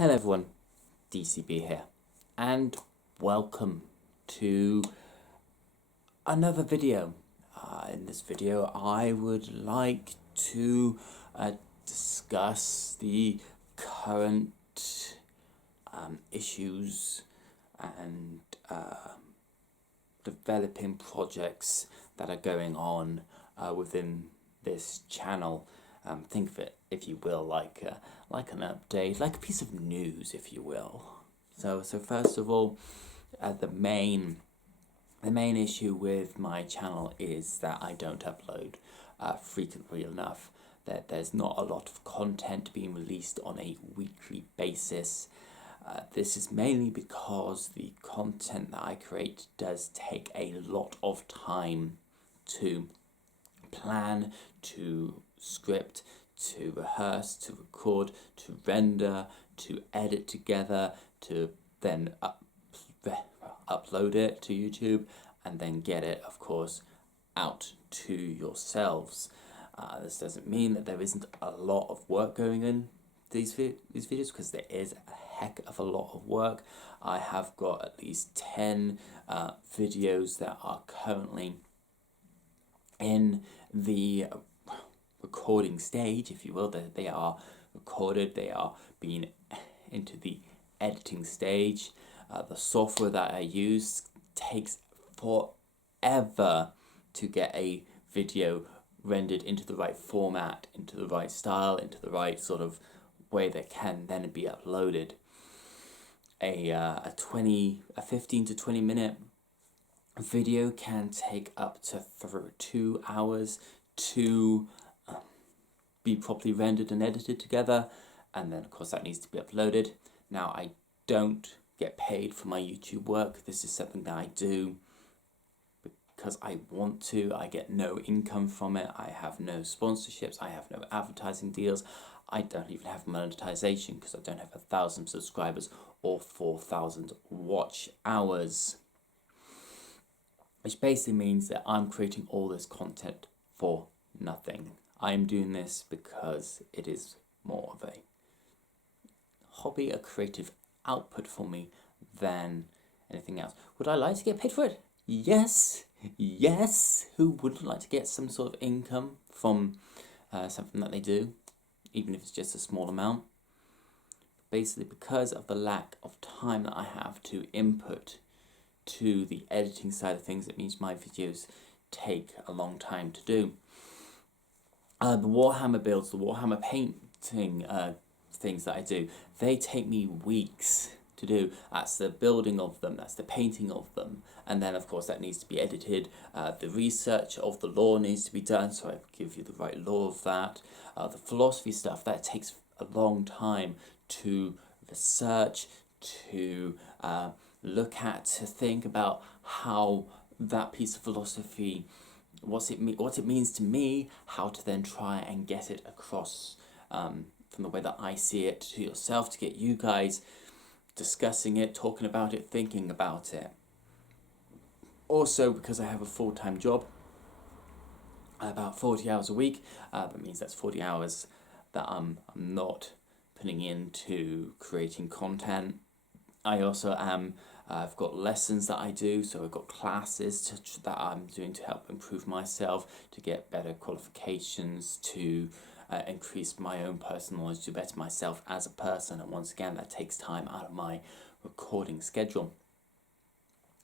Hello everyone, DCB here, and welcome to another video. In this video I would like to discuss the current issues and developing projects that are going on within this channel. Think of it, if you will, like an update, like a piece of news, if you will. So first of all, the main issue with my channel is that I don't upload frequently enough. That there's not a lot of content being released on a weekly basis. This is mainly because the content that I create does take a lot of time to plan, to script, to rehearse, to record, to render, to edit together, to then upload it to YouTube, and then get it, of course, out to yourselves. This doesn't mean that there isn't a lot of work going in these videos, because there is a heck of a lot of work. I have got at least 10 videos that are currently in the recording stage, if you will. They are recorded, they are being into the editing stage. The software that I use takes forever to get a video rendered into the right format, into the right style, into the right sort of way that can then be uploaded. A 15 to 20 minute video can take up to 2 hours to be properly rendered and edited together, and then of course that needs to be uploaded. Now, I don't get paid for my YouTube work. This is something that I do because I want to. I get no income from it. I have no sponsorships. I have no advertising deals. I don't even have monetization because I don't have 1,000 subscribers or 4,000 watch hours. Which basically means that I'm creating all this content for nothing. I'm doing this because it is more of a hobby, a creative output for me than anything else. Would I like to get paid for it? Yes. Who wouldn't like to get some sort of income from something that they do, even if it's just a small amount? Basically, because of the lack of time that I have to input to the editing side of things, it means my videos take a long time to do. The Warhammer builds, the Warhammer painting things that I do, they take me weeks to do. That's the building of them, that's the painting of them, and then of course that needs to be edited. The research of the lore needs to be done, so I give you the right lore of that. The philosophy stuff, that takes a long time to research, to look at, to think about how that piece of philosophy, what it means to me, how to then try and get it across from the way that I see it to yourself, to get you guys discussing it, talking about it, thinking about it. Also, because I have a full-time job, about 40 hours a week, that means that's 40 hours that I'm not putting into creating content. I also am, I've got lessons that I do, so I've got classes that I'm doing to help improve myself, to get better qualifications, to increase my own personal knowledge, to better myself as a person, and once again that takes time out of my recording schedule.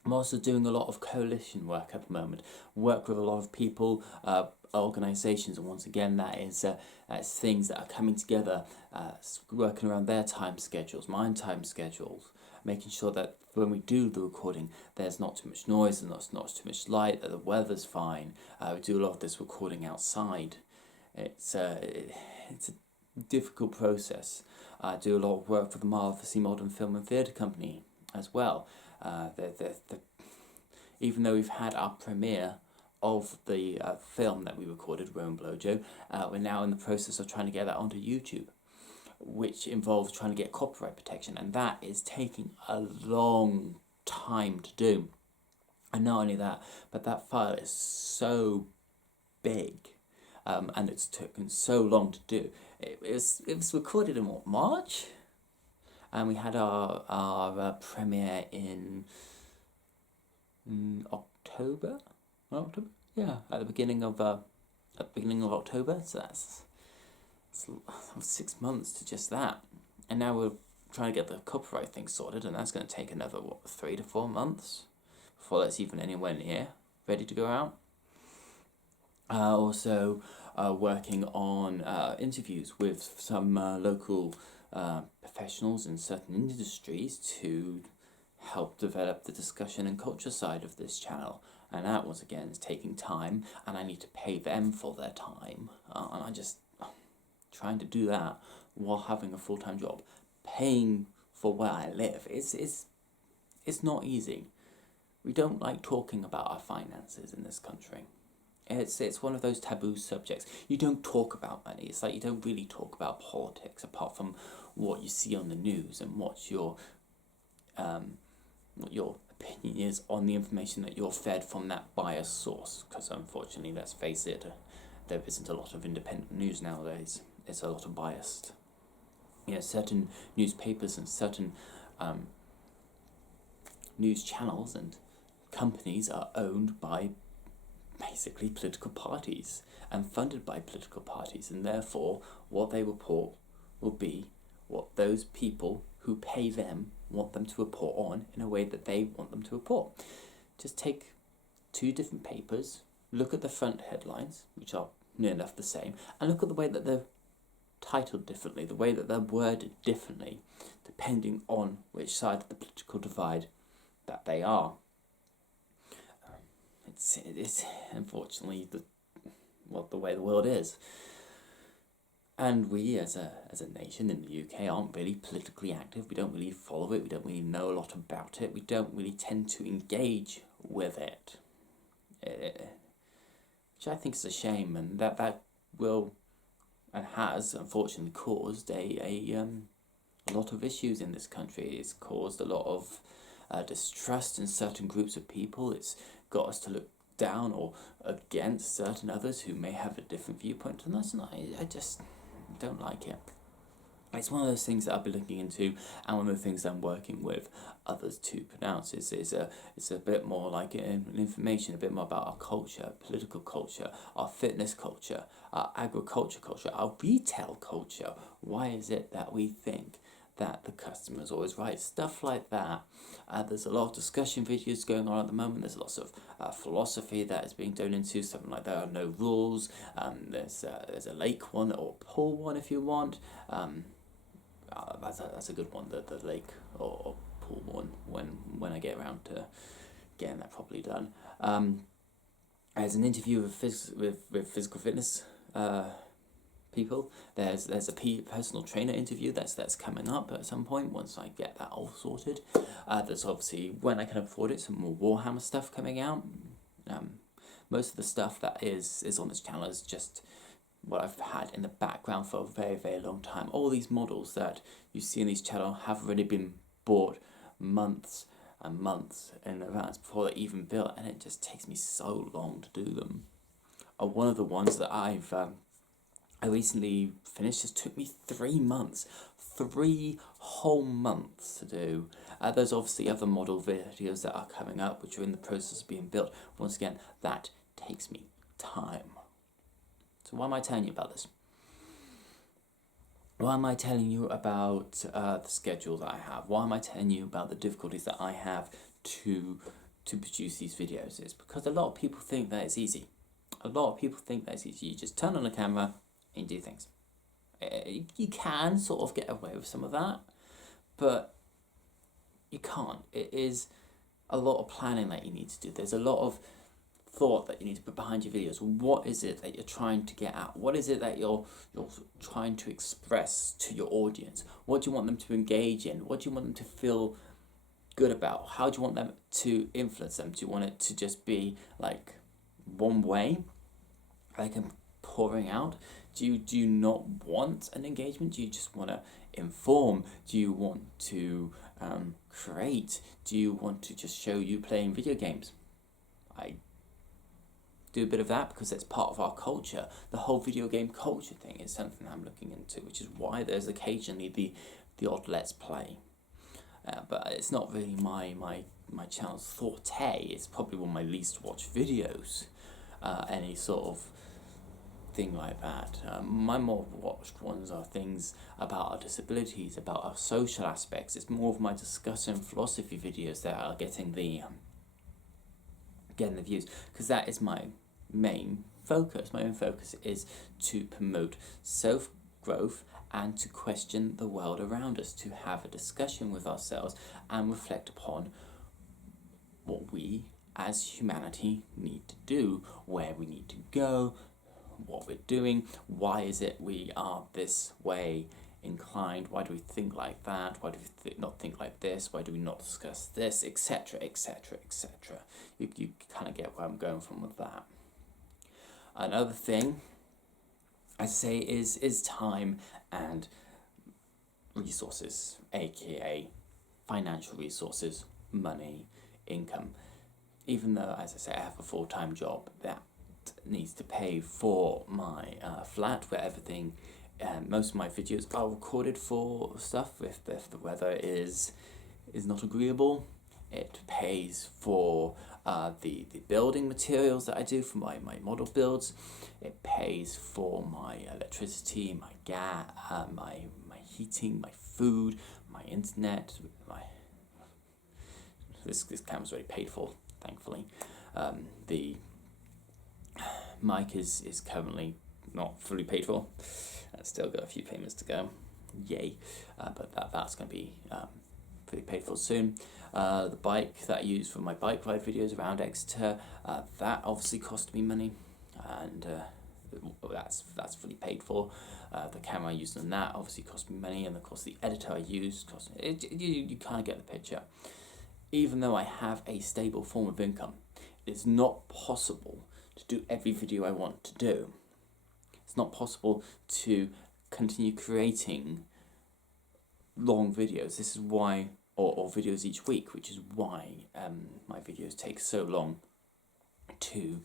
I'm also doing a lot of coalition work at the moment, work with a lot of people, organisations, and once again that is things that are coming together, working around their time schedules, my time schedules, making sure that when we do the recording there's not too much noise and not too much light, that the weather's fine. We do a lot of this recording outside. It's a difficult process. I do a lot of work for the Marvel Modern Film and Theatre Company as well. Even though we've had our premiere of the film that we recorded, Rome Blowjo, we're now in the process of trying to get that onto YouTube, which involves trying to get copyright protection, and that is taking a long time to do. And not only that, but that file is so big, and it's taken so long to do. It was recorded in March? and we had our premiere in October. October, yeah, at the beginning of October. So that's 6 months to just that, and now we're trying to get the copyright thing sorted, and that's going to take another 3 to 4 months before that's even anywhere near ready to go out. Also working on interviews with some local professionals in certain industries to help develop the discussion and culture side of this channel. And that, once again, is taking time, and I need to pay them for their time. And I just trying to do that while having a full-time job, paying for where I live. It's not easy. We don't like talking about our finances in this country. It's one of those taboo subjects. You don't talk about money. It's like you don't really talk about politics apart from what you see on the news and what your opinion is on the information that you're fed from that biased source. Because unfortunately, let's face it, there isn't a lot of independent news nowadays. It's a lot of biased. Certain newspapers and certain news channels and companies are owned by basically political parties and funded by political parties, and therefore what they report will be what those people who pay them want them to report on in a way that they want them to report. Just take two different papers, look at the front headlines, which are near enough the same, and look at the way that they're titled differently, the way that they're worded differently, depending on which side of the political divide that they are. It's unfortunately the way the world is. And we, as a nation in the UK, aren't really politically active. We don't really follow it. We don't really know a lot about it. We don't really tend to engage with it, which I think is a shame, and that will and has unfortunately caused a lot of issues in this country. It's caused a lot of distrust in certain groups of people. It's got us to look down or against certain others who may have a different viewpoint on us, and I just don't like it. It's one of those things that I'll be looking into, and one of the things I'm working with others to pronounce is it's a bit more like information, a bit more about our culture, political culture, our fitness culture, our agriculture culture, our retail culture. Why is it that we think that the customer is always right? Stuff like that. There's a lot of discussion videos going on at the moment. There's lots of philosophy that is being done into something like there are no rules. There's a lake one or pool one if you want. That's a good one. The lake or pool one when I get around to getting that properly done. There's an interview with physical fitness people. There's a personal trainer interview that's coming up at some point once I get that all sorted. There's obviously, when I can afford it, some more Warhammer stuff coming out. Most of the stuff that is on this channel is just what I've had in the background for a very, very long time. All these models that you see in this channel have already been bought months and months in advance before they're even built, and it just takes me so long to do them. One of the ones that I recently finished just took me 3 months. 3 whole months to do. There's obviously other model videos that are coming up which are in the process of being built. Once again, that takes me time. So why am I telling you about this? Why am I telling you about the schedule that I have? Why am I telling you about the difficulties that I have to produce these videos? It's because a lot of people think that it's easy. A lot of people think that it's easy. You just turn on the camera and do things. You can sort of get away with some of that, but you can't. It is a lot of planning that you need to do. There's a lot of thought that you need to put behind your videos. What is it that you're trying to get at? What is it that you're trying to express to your audience? What do you want them to engage in? What do you want them to feel good about? How do you want them to influence them? Do you want it to just be like one way, like I'm pouring out? Do you not want an engagement? Do you just want to inform? Do you want to create? Do you want to just show you playing video games? I do a bit of that because it's part of our culture. The whole video game culture thing is something I'm looking into, which is why there's occasionally the odd Let's Play. but it's not really my channel's forte. It's probably one of my least watched videos. Any sort of thing like that. My more watched ones are things about our disabilities, about our social aspects. It's more of my discussion philosophy videos that are getting the views, because that is my main focus. My main focus is to promote self-growth and to question the world around us, to have a discussion with ourselves and reflect upon what we as humanity need to do, where we need to go, what we're doing, why is it we are this way inclined, why do we think like that, why do we not think like this, why do we not discuss this, etc, etc, etc. You kind of get where I'm going from with that. Another thing I say is time and resources, aka financial resources, money, income. Even though, as I say, I have a full-time job that needs to pay for my flat, where everything, most of my videos are recorded for stuff. If the weather is not agreeable, it pays for the building materials that I do for my model builds. It pays for my electricity, my gas, my heating, my food, my internet. This camera's already paid for, thankfully. The mic is currently not fully paid for. I've still got a few payments to go. Yay! But that's going to be fully paid for soon. The bike that I use for my bike ride videos around Exeter, that obviously cost me money, and that's fully paid for. The camera I used on that obviously cost me money, and of course the editor I used cost me. You kind of get the picture. Even though I have a stable form of income, it's not possible to do every video I want to do. It's not possible to continue creating long videos. This is why, or videos each week, which is why my videos take so long to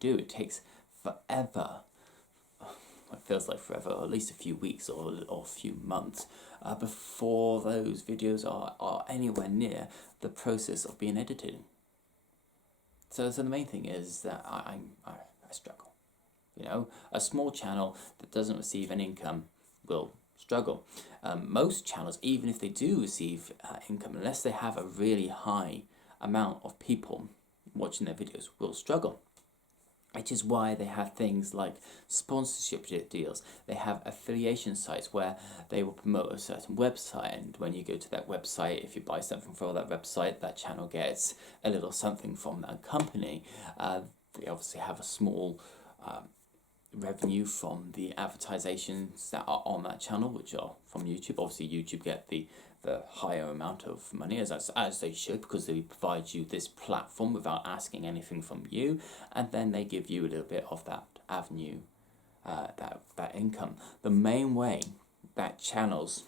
do. It takes forever. It feels like forever, or at least a few weeks or a few months before those videos are anywhere near the process of being edited. So the main thing is that I struggle. You know, a small channel that doesn't receive an income will struggle. Most channels, even if they do receive income, unless they have a really high amount of people watching their videos, will struggle. Which is why they have things like sponsorship deals. They have affiliation sites where they will promote a certain website, and when you go to that website, if you buy something from that website, that channel gets a little something from that company. They obviously have a small revenue from the advertisations that are on that channel, which are from YouTube. Obviously, YouTube get the higher amount of money, as they should, because they provide you this platform without asking anything from you, and then they give you a little bit of that avenue, that income. The main way that channels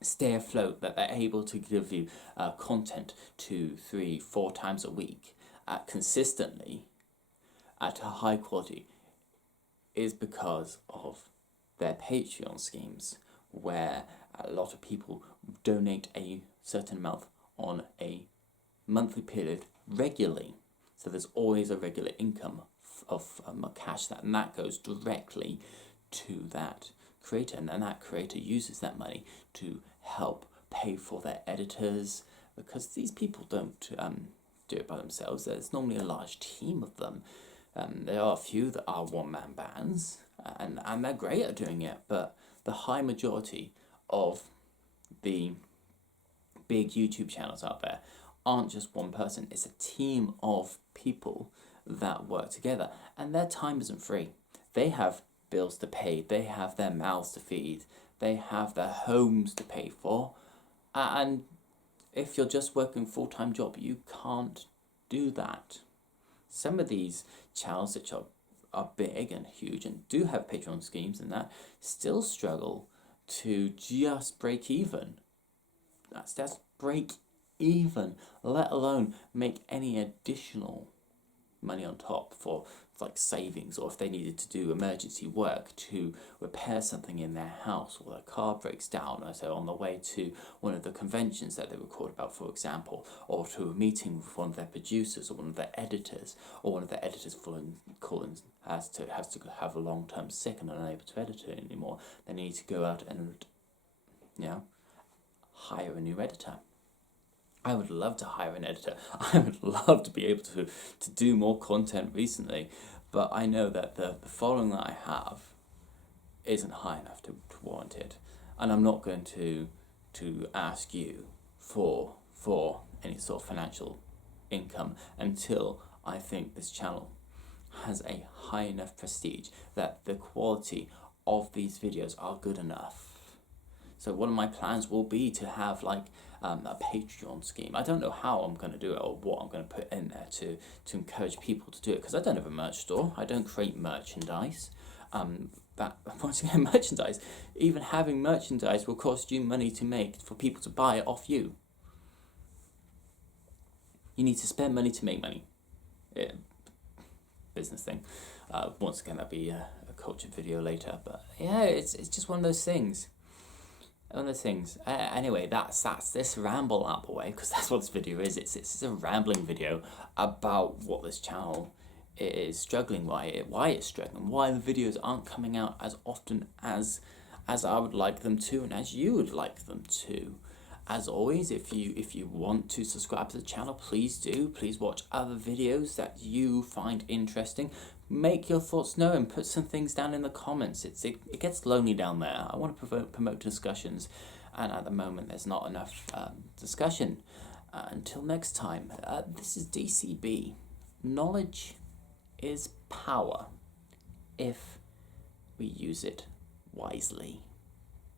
stay afloat, that they're able to give you content 2, 3, 4 times a week consistently at a high quality, is because of their Patreon schemes, where a lot of people donate a certain amount on a monthly period regularly. So there's always a regular income of cash, and that goes directly to that creator, and then that creator uses that money to help pay for their editors, because these people don't do it by themselves. There's normally a large team of them. There are a few that are one-man bands, and they're great at doing it, but the high majority of the big YouTube channels out there aren't just one person. It's a team of people that work together, and their time isn't free. They have bills to pay, they have their mouths to feed, they have their homes to pay for, and if you're just working a full-time job, you can't do that. Some of these channels which are big and huge and do have Patreon schemes and that still struggle to just break even. That's break even, let alone make any additional money on top for like savings, or if they needed to do emergency work to repair something in their house, or their car breaks down, or so on the way to one of the conventions that they record about, for example, or to a meeting with one of their producers or one of their editors, or one of their editors has to have a long-term sick and unable to edit it anymore, they need to go out and hire a new editor. I would love to hire an editor. I would love to be able to do more content recently, but I know that the following that I have isn't high enough to warrant it, and I'm not going to ask you for any sort of financial income until I think this channel has a high enough prestige that the quality of these videos are good enough. So one of my plans will be to have like a Patreon scheme. I don't know how I'm going to do it or what I'm going to put in there to encourage people to do it, because I don't have a merch store. I don't create merchandise. Once again, merchandise, even having merchandise will cost you money to make for people to buy it off you. You need to spend money to make money. Business thing. Once again, that'll be a culture video later. But yeah, it's just one of those things. Anyway, that's this ramble out the way, because that's what this video is. It's a rambling video about what this channel is struggling, why it's struggling, why the videos aren't coming out as often as I would like them to, and as you would like them to. As always, if you want to subscribe to the channel, please do. Please watch other videos that you find interesting. Make your thoughts known and put some things down in the comments. It gets lonely down there. I want to promote discussions, and at the moment there's not enough discussion. Until next time, this is DCB. Knowledge is power if we use it wisely.